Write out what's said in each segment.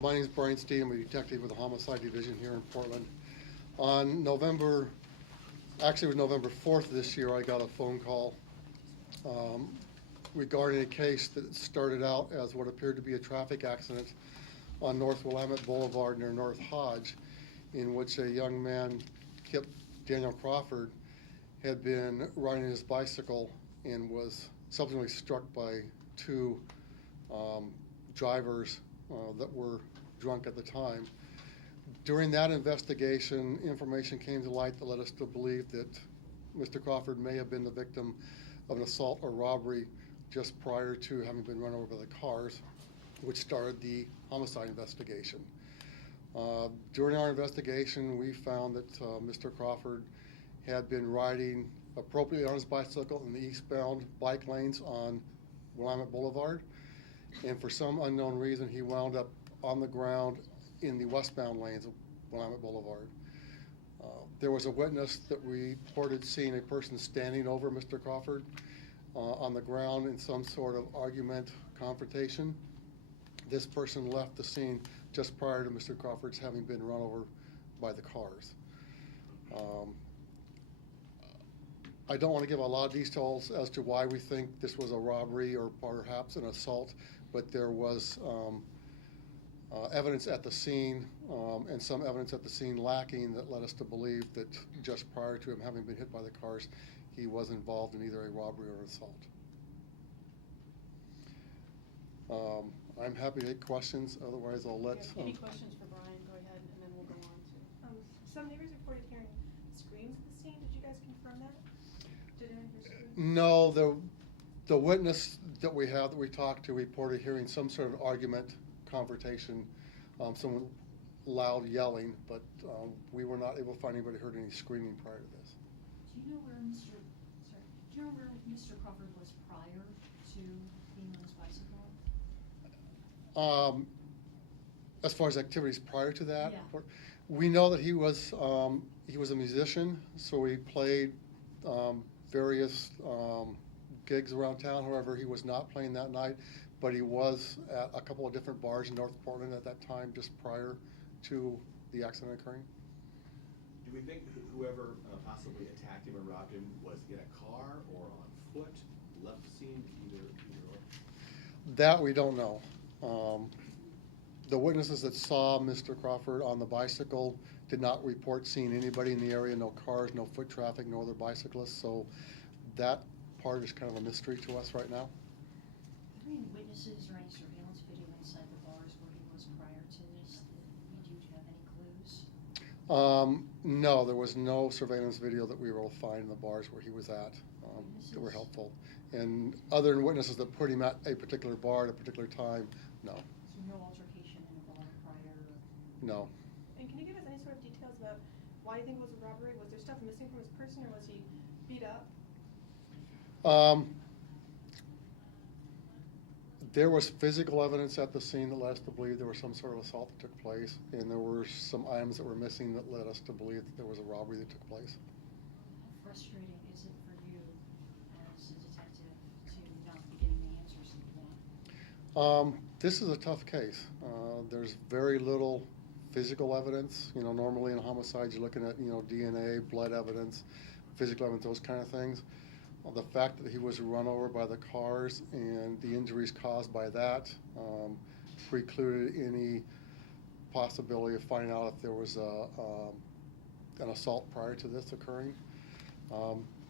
My name is Brian Steed. I'm a detective with the Homicide Division here in Portland. Actually it was November 4th this year, I got a phone call um, regarding a case that started out as what appeared to be a traffic accident on North Willamette Boulevard near North Hodge, in which a young man, Kip Daniel Crawford, had been riding his bicycle and was subsequently struck by two drivers that were drunk at the time. During that investigation, information came to light that led us to believe that Mr. Crawford may have been the victim of an assault or robbery just prior to having been run over by the cars, which started the homicide investigation. During our investigation, we found that Mr. Crawford had been riding appropriately on his bicycle in the eastbound bike lanes on Willamette Boulevard, and for some unknown reason, he wound up on the ground in the westbound lanes of Willamette Boulevard. There was a witness that reported seeing a person standing over Mr. Crawford on the ground in some sort of argument, confrontation. This person left the scene just prior to Mr. Crawford's having been run over by the cars. I don't want to give a lot of details as to why we think this was a robbery or perhaps an assault, but there was evidence at the scene and some evidence at the scene lacking that led us to believe that just prior to him having been hit by the cars, he was involved in either a robbery or an assault. I'm happy to take questions, otherwise I'll let... Any questions for Brian, go ahead, and then we'll go on to... Some neighbors reported hearing screams at the scene. Did you guys confirm that? Did anyone hear screams? No, the witness that we have, that we talked to, reported hearing some sort of argument, confrontation, some loud yelling, but we were not able to find anybody who heard any screaming prior to this. Do you know where Mr. Crawford was prior to being on his bicycle? As far as activities prior to that, Yeah. we know that he was a musician, so he played various gigs around town. However, he was not playing that night, but he was at a couple of different bars in North Portland at that time, just prior to the accident occurring. Do we think whoever possibly attacked him or robbed him was in a car or on foot, left the scene, either or? That we don't know. The witnesses that saw Mr. Crawford on the bicycle did not report seeing anybody in the area, no cars, no foot traffic, no other bicyclists, so that part is kind of a mystery to us right now. Are there any witnesses or any surveillance video inside the bars where he was prior to this that lead you to have any clues? No, there was no surveillance video that we were able to find in the bars where he was at that were helpful. And other than witnesses that put him at a particular bar at a particular time, no. So no altercation in the bar prior? No. And can you give us any sort of details about why you think it was a robbery? Was there stuff missing from his person, or was he beat up? There was physical evidence at the scene that led us to believe there was some sort of assault that took place, and there were some items that were missing that led us to believe that there was a robbery that took place. How frustrating is it for you as a detective to not be getting the answers that you want? This is a tough case. There's very little physical evidence. You know, normally in homicides you're looking at, DNA, blood evidence, physical evidence, those kind of things. The fact that he was run over by the cars and the injuries caused by that precluded any possibility of finding out if there was an assault prior to this occurring.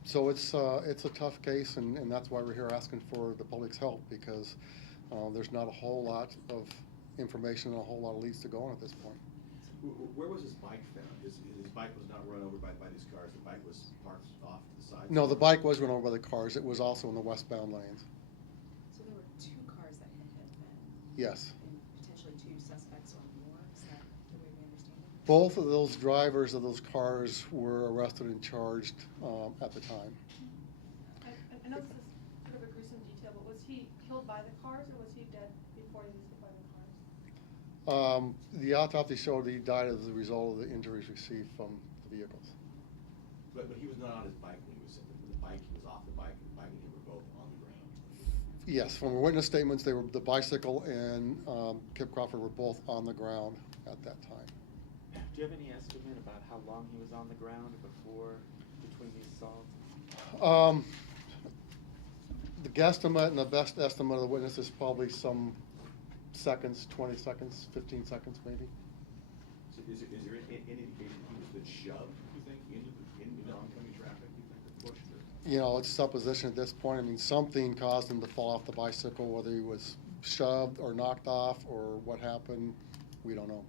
So it's a tough case, and that's why we're here asking for the public's help, because there's not a whole lot of information and a whole lot of leads to go on at this point. Where was his bike found? His bike was not run over by these cars. The bike was parked off to the side? No, the bike was run over by the cars. It was also in the westbound lanes. So there were two cars that had hit then? Yes. And potentially two suspects or more? Is that the way we understand it? Both of those drivers of those cars were arrested and charged at the time. I know this is sort of a gruesome detail, but was he killed by the cars, or was he dead before he was hit by the cars? The autopsy showed he died as a result of the injuries received from the vehicles. But he was not on his bike when he was hit. The bike, he was off the bike, and the bike and him were both on the ground. Yes, from the witness statements, the bicycle and Kip Crawford were both on the ground at that time. Do you have any estimate about how long he was on the ground between these assaults? The guesstimate and the best estimate of the witness is probably some seconds, 20 seconds, 15 seconds maybe. So is there any indication he was been shoved, you think, into oncoming traffic, you think, or pushed, or? You know, it's supposition at this point. I mean, something caused him to fall off the bicycle, whether he was shoved or knocked off or what happened, we don't know.